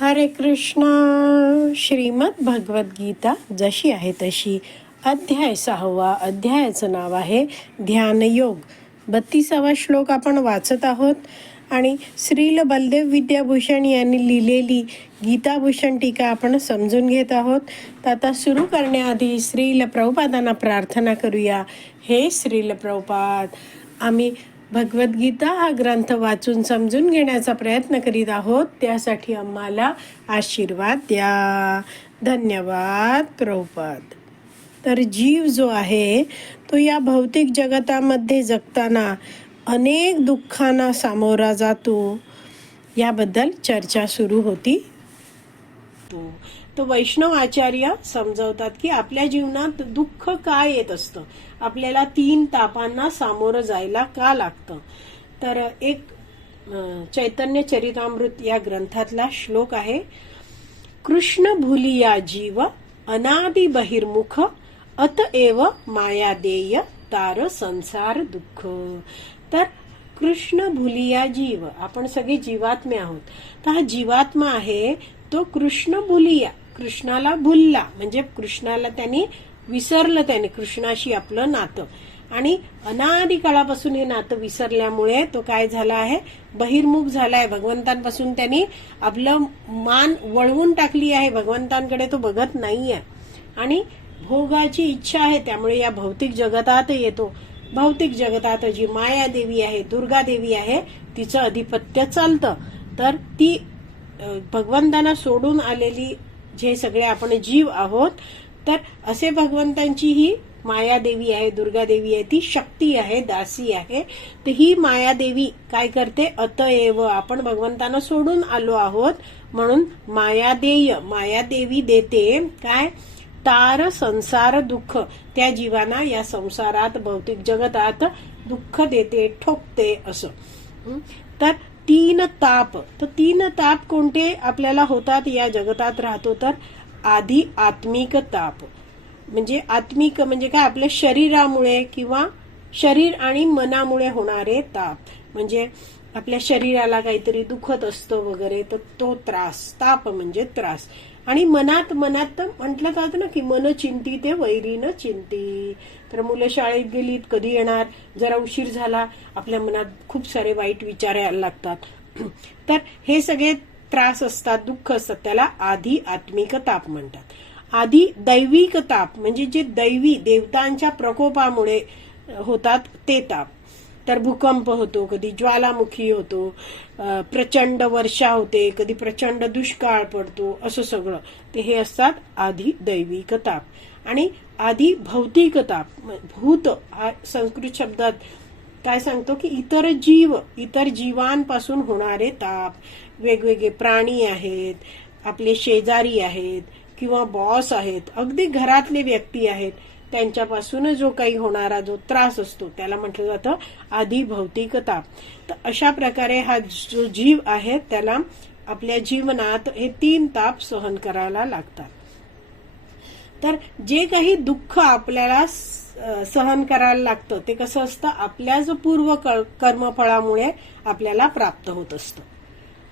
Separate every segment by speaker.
Speaker 1: हरे कृष्ण. श्रीमद भगवद्गीता जशी आहे तशी. अध्याय सहावा अध्यायाचं नाव आहे ध्यानयोग बत्तीसावा श्लोक आपण वाचत आहोत आणि श्रील बलदेव विद्याभूषण यांनी लिहिलेली गीताभूषण टीका आपण समजून घेत आहोत. तर आता सुरू करण्याआधी श्रील प्रभुपादांना प्रार्थना करूया. हे श्रील प्रभुपाद आम्ही भगवद्गीता हा ग्रंथ वाचून समजून घेण्याचा प्रयत्न करीत आहोत. त्यासाठी आम्हाला आशीर्वाद द्या. धन्यवाद प्रभुपाद. तर जीव जो आहे तो या भौतिक जगतामध्ये जगताना अनेक दुःखांना सामोरा जातो. याबद्दल चर्चा सुरू होती. तो वैष्णव आचार्य समजवतात की आपल्या जीवनात दुःख काय येत असतं? आपल्याला तीन तापांना सामोरं जायला का लागतं? तर एक चैतन्य चरितामृत या ग्रंथातला श्लोक आहे कृष्ण भुलिया जीव अनादि बहिर्मुख अतएव मायादेय तार संसार दुःख. तर कृष्ण भुलिया जीव आपण सगळे जीवात्मे आहोत. तर हा जीवात्मा आहे तो कृष्ण भुलिया कृष्णाला भुलला. म्हणजे कृष्णाला त्यांनी विसरलं त्याने कृष्णाशी आपलं नातं. आणि अनादी काळापासून हे नातं विसरल्यामुळे तो काय झाला आहे? बहिर्मुख झालाय. भगवंतांपासून त्यांनी आपलं मान वळवून टाकली आहे. भगवंतांकडे तो बघत नाहीये. आणि भोगाची इच्छा आहे त्यामुळे या भौतिक जगतात येतो. भौतिक जगतात जी माया देवी आहे दुर्गा देवी आहे तिचं अधिपत्य चालतं. तर ती भगवंतांना सोडून आलेली जे सगळे आपण जीव आहोत तर असे भगवंतांची ही मायादेवी आहे दुर्गा देवी आहे ती शक्ती आहे दासी आहे. तर ही मायादेवी काय करते? अतएव आपण भगवंतांना सोडून आलो आहोत. म्हणून मायादेय मायादेवी देते. काय? तार संसार दुःख. त्या जीवांना या संसारात भौतिक जगतात दुःख देते ठोकते असं. तर तीन ताप. तर तीन ताप कोणते आपल्याला होतात? या जगतात राहतो तर आधी आत्मिक ताप. म्हणजे आत्मिक म्हणजे काय? आपल्या शरीरामुळे किंवा शरीर आणि मनामुळे होणारे ताप. म्हणजे आपल्या शरीराला काहीतरी दुखत असतं वगैरे तर तो त्रास. ताप म्हणजे त्रास. आणि मनात मनात तर म्हटलं जातं ना की मन चिंती ते वैरीनं चिंती. तर मुलं शाळेत गेलीत कधी येणार? जरा उशीर झाला. आपल्या मनात खूप सारे वाईट विचार यायला लागतात. तर हे सगळे त्रास असतात दुःख असतात त्याला आधी आत्मिक ताप म्हणतात. आधी दैविक ताप म्हणजे जे दैवी देवतांच्या प्रकोपामुळे होतात ते ताप. तर भूकंप होतो कधी ज्वालामुखी होतो प्रचंड वर्षा होते कधी प्रचंड दुष्काळ पडतो असं सगळं. ते हे असतात आधी दैविक ताप. आणि आधी भौतिक ताप भूत हा संस्कृत शब्दात काय सांगतो की इतर जीव इतर जीवांपासून होणारे ताप. वेगवेगळे प्राणी आहेत आपले शेजारी आहेत किंवा बॉस आहेत अगदी घरातले व्यक्ती आहेत. त्यांच्यापासून जो काही होणारा जो त्रास असतो त्याला म्हटलं जातं आधी भौतिक ताप तर अशा प्रकारे हा जो जीव आहे त्याला आपल्या जीवनात हे तीन ताप सहन करायला लागतात. तर जे काही दुःख आपल्याला सहन करायला लागतं ते कसं असतं? आपल्या जो पूर्व कर्मफळामुळे आपल्याला प्राप्त होत असतं.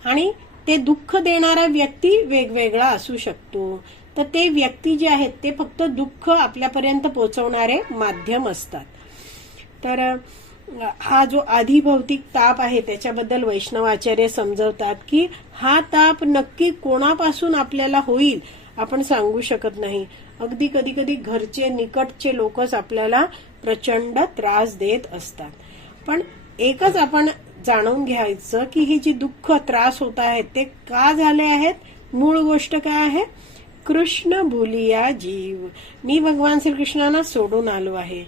Speaker 1: आणि ते दुःख देणारा व्यक्ती वेगवेगळा असू शकतो. तर ते व्यक्ती जे आहेत ते फक्त दुःख आपल्यापर्यंत पोहोचवणारे माध्यम असतात. तर हा जो आधिभौतिक ताप आहे त्याच्याबद्दल वैष्णवाचार्य समजवतात की हा ताप नक्की कोणापासून आपल्याला होईल आपण सांगू शकत नाही. अगदी कधी कधी घरचे निकटचे लोकच आपल्याला प्रचंड त्रास देत असतात. पण एकच आपण जाणून घ्यायचं की हे जी दुःख त्रास होत आहेत ते का झाले आहेत? मूळ गोष्ट काय आहे? कृष्ण भुलिया जीव. मी भगवान श्रीकृष्णांना सोडून आलो आहे.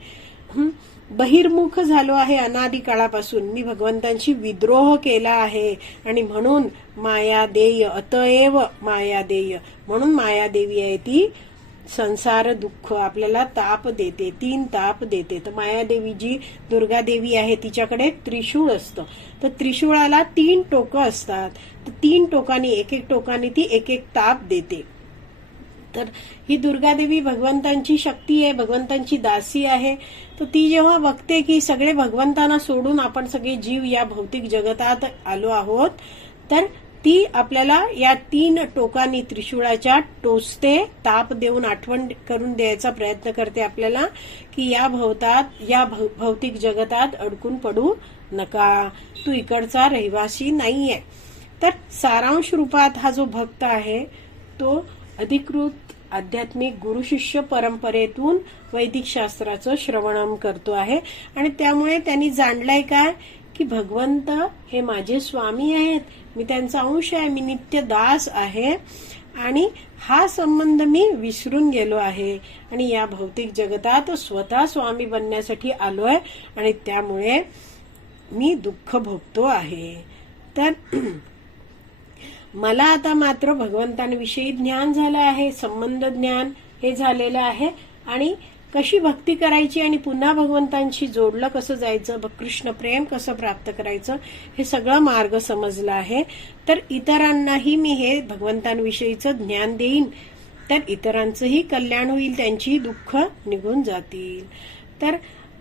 Speaker 1: बहिर्मुख झालो आहे अनादी काळापासून. मी भगवंतांशी विद्रोह केला आहे आणि म्हणून माया देय अतएव माया देय म्हणून मायादेवी आहे ती संसार दुःख आपल्याला ताप देते तीन ताप देते. तर मायादेवी जी दुर्गा देवी आहे तिच्याकडे त्रिशूळ असतं. तर त्रिशूळाला तीन टोकं असतात. तर तीन टोकांनी एक एक टोकांनी ती एक एक ताप देते. तर ही दुर्गादेवी भगवंतांची शक्ती आहे भगवंतांची दासी आहे. तर ती जेव्हा बघते की सगळे भगवंतांना सोडून आपण सगळे जीव या भौतिक जगतात आलो आहोत तर ती आपल्याला या तीन टोकांनी त्रिशूळाच्या टोचते ताप देऊन आठवण करून द्यायचा प्रयत्न करते आपल्याला की या भवतात या भौतिक जगतात अडकून पडू नका. तू इकडचा रहिवासी नाहीये. तर सारांश रूपात हा जो भक्त आहे तो अधिकृत आध्यात्मिक गुरु शिष्य परंपरेतून वैदिक शास्त्राचं श्रवणम करतो आहे. आणि त्यामुळे त्यांनी जाणलंय काय की भगवंत हे माझे स्वामी आहेत. मी त्यांचा अंश आहे मी नित्य दास आहे आणि हा संबंध मी विसरून गेलो आहे. आणि या भौतिक जगतात स्वतः स्वामी बनण्यासाठी आलोय आणि त्यामुळे मी दुःख भोगतो आहे. तर मला आता मात्र भगवंतांविषयी ज्ञान झालं आहे संबंध ज्ञान हे झालेलं आहे आणि कशी भक्ती करायची आणि पुन्हा भगवंतांशी जोडलं कसं जायचं भ- कृष्ण प्रेम कसं प्राप्त करायचं हे सगळं मार्ग समजला आहे. तर इतरांनाही मी हे भगवंतांविषयीचं ज्ञान देईन. तर इतरांचंही कल्याण होईल त्यांची दुःख निघून जातील. तर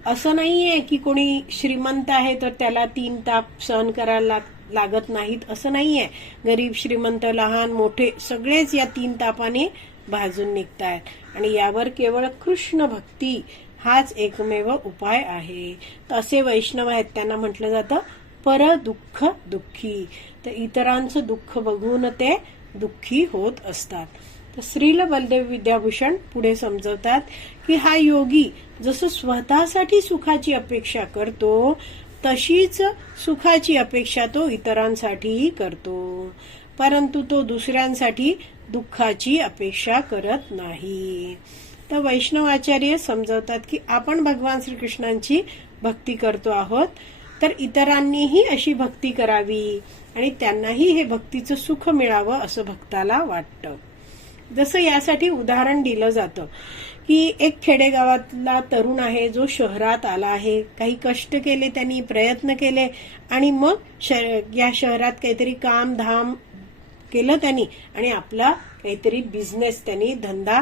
Speaker 1: असं नाहीये की कोणी श्रीमंत आहे तर त्याला तीन ताप सहन करायला लागत नाहीत. असं नाहीये. गरीब श्रीमंत लहान मोठे सगळेच या तीन तापाने भाजून निघतायत. आणि यावर केवळ कृष्ण भक्ती हाच एकमेव उपाय आहे. तर असे वैष्णव आहेत त्यांना म्हटलं जातं पर दुःख दुःखी. तर इतरांचं दुःख बघून ते दुःखी होत असतात. तर श्रील बलदेव विद्याभूषण पुढे समजवतात की हा योगी जसं स्वतःसाठी सुखाची अपेक्षा करतो तशीच सुखाची अपेक्षा तो इतरांसाठीही करतो. परंतु तो दुसऱ्यांसाठी दुःखाची अपेक्षा करत नाही. तर वैष्णवाचार्य समजवतात की आपण भगवान श्रीकृष्णांची भक्ती करतो आहोत तर इतरांनीही अशी भक्ती करावी आणि त्यांनाही हे भक्तीचं सुख मिळावं असं भक्ताला वाटतं. जसं यासाठी उदाहरण दिलं जातं की एक खेडेगावातला तरुण आहे जो शहरात आला आहे. काही कष्ट केले त्यांनी प्रयत्न केले आणि मग श- या शहरात काहीतरी काम धाम केलं त्यांनी. आणि आपला काहीतरी बिझनेस त्यांनी धंदा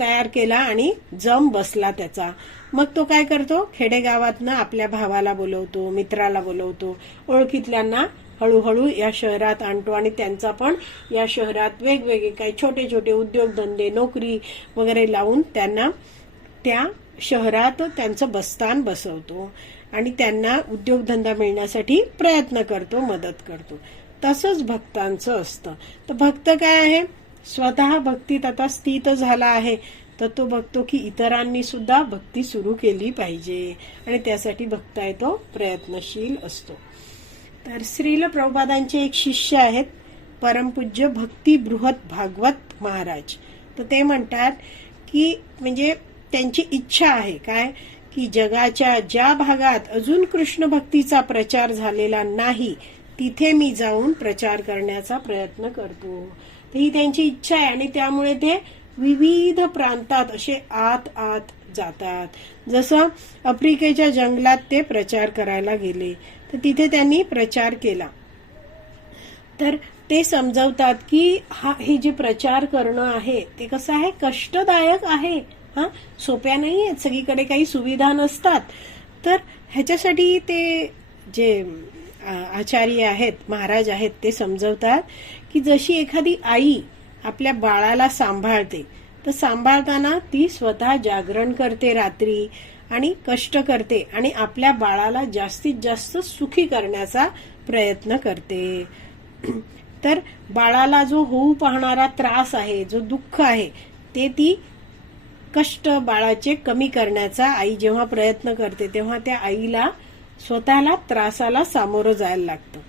Speaker 1: तयार केला आणि जम बसला त्याचा. मग तो काय करतो? खेडेगावातनं आपल्या भावाला बोलवतो मित्राला बोलवतो. ओळखीतल्यांना हळूहळू या शहरात आणतो आणि त्यांचा पण या शहरात वेगवेगळे काही छोटे छोटे उद्योगधंदे नोकरी वगैरे लावून त्यांना त्या शहरात त्यांचं बस्तान बसवतो. आणि त्यांना उद्योगधंदा मिळण्यासाठी प्रयत्न करतो मदत करतो. तसंच भक्तांचं असतं. तर भक्त काय आहे? स्वतः भक्तीत आता स्थित झाला आहे. तर तो बघतो की इतरांनी सुद्धा भक्ती सुरू केली पाहिजे. आणि त्यासाठी भक्त आहे तो प्रयत्नशील असतो. तर श्रील प्रभुपादांचे एक शिष्य आहेत परमपूज्य भक्ती बृहत भागवत महाराज. तर ते म्हणतात की म्हणजे त्यांची इच्छा आहे काय? की जगाच्या ज्या भागात अजून कृष्ण भक्तीचा प्रचार झालेला नाही तिथे मी जाऊन प्रचार करण्याचा प्रयत्न करतो. ही त्यांची इच्छा आहे आणि त्यामुळे ते विविध प्रांतात असे आत आत जातात. जसं आफ्रिकेच्या जंगलात ते प्रचार करायला गेले तर तिथे त्यांनी प्रचार केला. तर ते समजवतात की हा हे जे प्रचार करणं आहे ते कसं आहे? कष्टदायक आहे. हा सोप्या नाही आहेत सगळीकडे काही सुविधा नसतात. तर ह्याच्यासाठी ते जे आचार्य आहेत महाराज आहेत ते समजवतात की जशी एखादी आई आपल्या बाळाला सांभाळते तर सांभाळताना ती स्वतः जागरण करते रात्री आणि कष्ट करते आणि आपल्या बाळाला जास्तीत जास्त सुखी करण्याचा प्रयत्न करते. तर बाळाला जो होऊ पाहणारा त्रास आहे जो दुःख आहे ते ती कष्ट बाळाचे कमी करण्याचा आई जेव्हा प्रयत्न करते तेव्हा त्या आईला स्वतःला त्रासाला सामोरं जायला लागतं.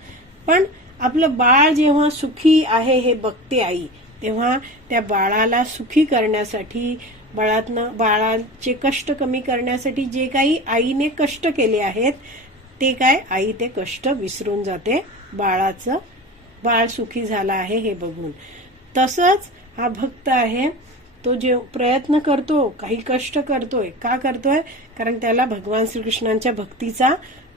Speaker 1: पण आपलं बाळ जेव्हा सुखी आहे हे बघते आई तेव्हा त्या बाळाला सुखी करण्यासाठी बाळातनं बाळाचे कष्ट कमी करण्यासाठी जे काही आईने कष्ट केले आहेत ते काय आई ते कष्ट विसरून जाते. बाळाचं बाळ सुखी झाला आहे हे बघून. तसंच हा भक्त आहे तो जे प्रयत्न करतो काही कष्ट करतोय का करतोय? कारण त्याला भगवान श्रीकृष्णांच्या भक्तीचा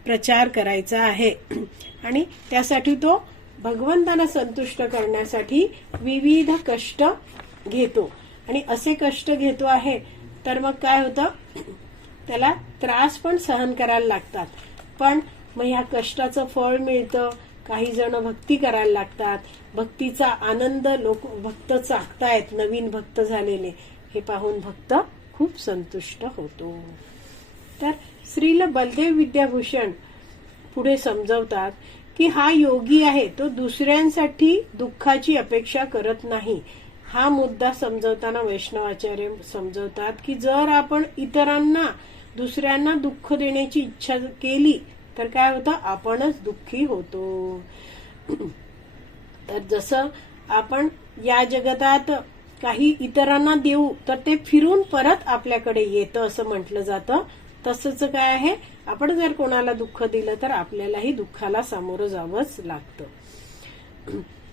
Speaker 1: प्रचार करायचा आहे. आणि त्यासाठी तो भगवंतांना संतुष्ट करण्यासाठी विविध कष्ट घेतो. आणि असे कष्ट घेतो आहे तर मग काय होतं? त्याला त्रास पण सहन करायला लागतात. पण मग ह्या कष्टाचं फळ मिळतं काही जण भक्ती करायला लागतात. भक्तीचा आनंद लोक भक्त चाकतायत नवीन भक्त झालेले. हे पाहून भक्त खूप संतुष्ट होतो. तर श्रील बलदेव विद्याभूषण पुढे समजवतात की हा योगी आहे तो दुसऱ्यांसाठी दुःखाची अपेक्षा करत नाही. हा मुद्दा समजवताना वैष्णवाचार्य समजवतात की जर आपण इतरांना दुसऱ्यांना दुःख देण्याची इच्छा केली तर काय होतं? आपणच दुःखी होतो. तर जसं आपण या जगतात काही इतरांना देऊ तर ते फिरून परत आपल्याकडे येतं असं म्हटलं जातं. तसंच काय आहे? आपण जर कोणाला दुःख दिलं तर आपल्यालाही दुःखाला सामोरं जावंच लागतं.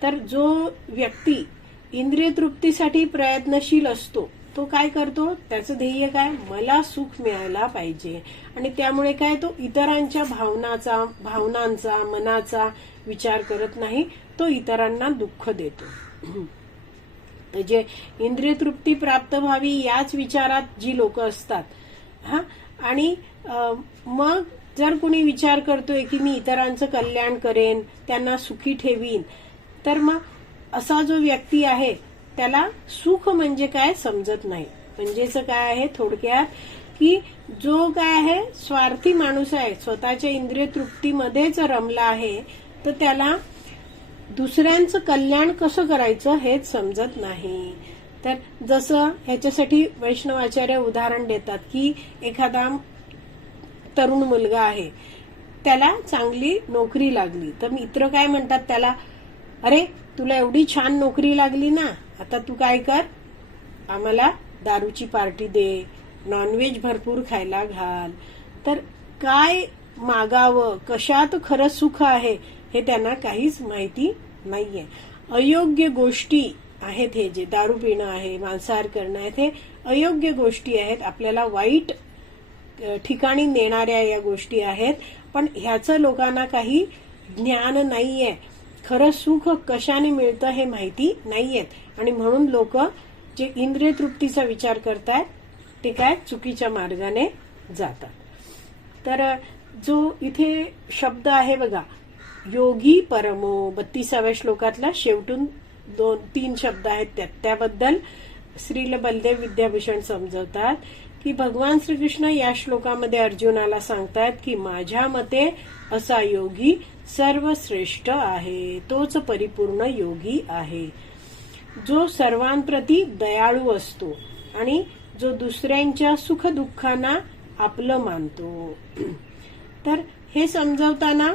Speaker 1: तर जो व्यक्ती इंद्रिय तृप्तीसाठी प्रयत्नशील असतो तो काय करतो? त्याचं ध्येय काय? मला सुख मिळायला पाहिजे. आणि त्यामुळे काय? तो इतरांच्या भावनाचा भावनांचा मनाचा विचार करत नाही तो इतरांना दुःख देतो. म्हणजे जे इंद्रिय तृप्ती प्राप्त व्हावी याच विचारात जी लोक असतात हा आणि मग जर कुणी विचार करतोय की मी इतरांचं कल्याण करेन त्यांना सुखी ठेवीन तर मग असा जो व्यक्ती आहे त्याला सुख म्हणजे काय समजत नाही. म्हणजेच काय आहे थोडक्यात की जो काय आहे स्वार्थी माणूस आहे स्वतःच्या इंद्रिय तृप्तीमध्येच रमला आहे तर त्याला दुसऱ्यांचं कल्याण कसं करायचं हेच समजत नाही. तर जसं ह्याच्यासाठी वैष्णवाचार्य उदाहरण देतात की एखादा तरुण मुलगा आहे त्याला चांगली नोकरी लागली. तर मित्र काय म्हणतात त्याला अरे तुला एवढी छान नोकरी लागली ना आता तू काय कर? आम्हाला दारूची पार्टी दे नॉनव्हेज भरपूर खायला घाल. तर काय मागावं कशात खरं सुख आहे हे त्यांना काहीच माहिती नाहीये. अयोग्य गोष्टी आहेत हे जे दारू पिणं आहे मांसाहार करणं आहेत हे अयोग्य गोष्टी आहेत. आपल्याला वाईट ठिकाणी नेणाऱ्या या गोष्टी आहेत. पण ह्याचं लोकांना काही ज्ञान नाहीये. खरं सुख कशाने मिळतं हे माहिती नाहीयेत. आणि म्हणून लोक जे इंद्रिय तृप्तीचा विचार करतायत ते काय चुकीच्या मार्गाने जातात. तर जो इथे शब्द आहे बघा योगी परमो बत्तीसाव्या श्लोकातला शेवटून दोन तीन शब्द आहेत त्यात. त्याबद्दल श्रील बलदेव विद्याभूषण समजवतात की भगवान श्रीकृष्ण या श्लोकामध्ये अर्जुनाला सांगतात की माझ्या मते असा योगी सर्वश्रेष्ठ आहे. तोच परिपूर्ण योगी आहे. जो सर्वांप्रती दयाळू असतो आणि जो दुसऱ्यांच्या सुख दुःखांना आपलं मानतो. तर हे समजवताना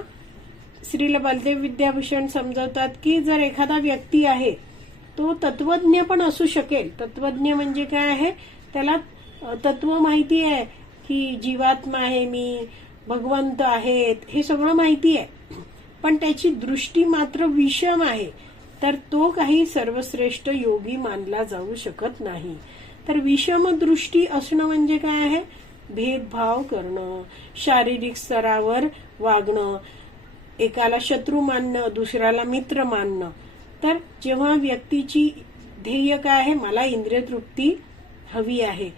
Speaker 1: श्रील बलदेव विद्याभूषण समजवतात की जर एखादा व्यक्ती आहे तो तत्वज्ञ पण असू शकेल. तत्वज्ञ म्हणजे काय आहे? त्याला तत्व माहिती आहे की जीवात्मा आहे मी भगवंत आहेत हे सगळं माहिती आहे. पण त्याची दृष्टी मात्र विषम आहे तर तो काही सर्वश्रेष्ठ योगी मानला जाऊ शकत नाही. तर विषम दृष्टी असणं म्हणजे काय आहे? भेदभाव करणं शारीरिक स्तरावर वागणं. एकाला शत्रू मानणं दुसऱ्याला मित्र मानणं. तर जेव्हा व्यक्तीची ध्येय काय आहे? मला इंद्रिय तृप्ती हवी आहे.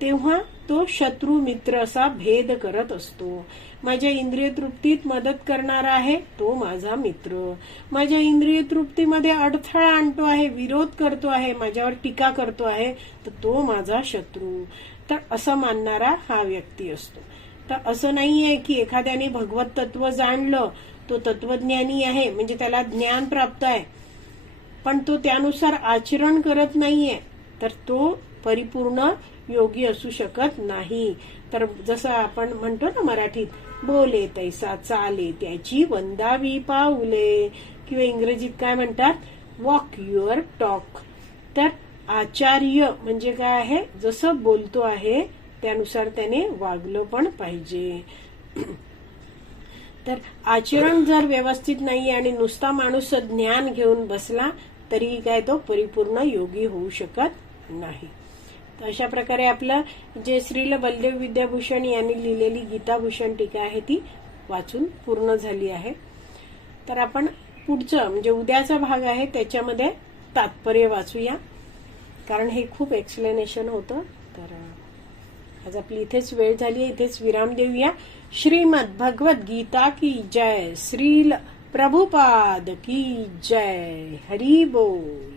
Speaker 1: तेव्हा तो शत्रू मित्र असा भेद करत असतो. माझ्या इंद्रिय तृप्तीत मदत करणारा आहे तो माझा मित्र. माझ्या इंद्रिय तृप्तीमध्ये अडथळा आणतो आहे विरोध करतो आहे माझ्यावर टीका करतो आहे तर तो माझा शत्रू. तर असं मानणारा हा व्यक्ती असतो. तर असं नाहीये की एखाद्याने भगवत तत्व जाणलं तो तत्वज्ञानी आहे म्हणजे त्याला ज्ञान प्राप्त आहे. पण तो त्यानुसार आचरण करत नाहीये तर तो परिपूर्ण योगी असू शकत नाही. तर जसं आपण म्हणतो ना मराठीत बोले तैसा चाले त्याची वंदावी पाऊले किंवा इंग्रजीत काय म्हणतात? वॉक युअर टॉक तर आचार्य म्हणजे काय आहे? जसं बोलतो आहे त्यानुसार त्याने वागलं पण पाहिजे. तर आचरण जर व्यवस्थित नाही आणि नुसता माणूस ज्ञान घेऊन बसला तरी काय तो परिपूर्ण योगी होऊ शकत नाही. तर अशा प्रकारे आपलं जे श्रील बलदेव विद्याभूषण यांनी लिहिलेली गीताभूषण टीका आहे ती वाचून पूर्ण झाली आहे. तर आपण पुढचं म्हणजे उद्याचा भाग आहे त्याच्यामध्ये तात्पर्य वाचूया. कारण हे खूप एक्सप्लेनेशन होतं तर आज आपली इथेच वेळ झाली आहे. इथेच विराम देऊया. श्रीमद भगवत गीता की जय. श्रील प्रभुपाद की जय. हरी बोल.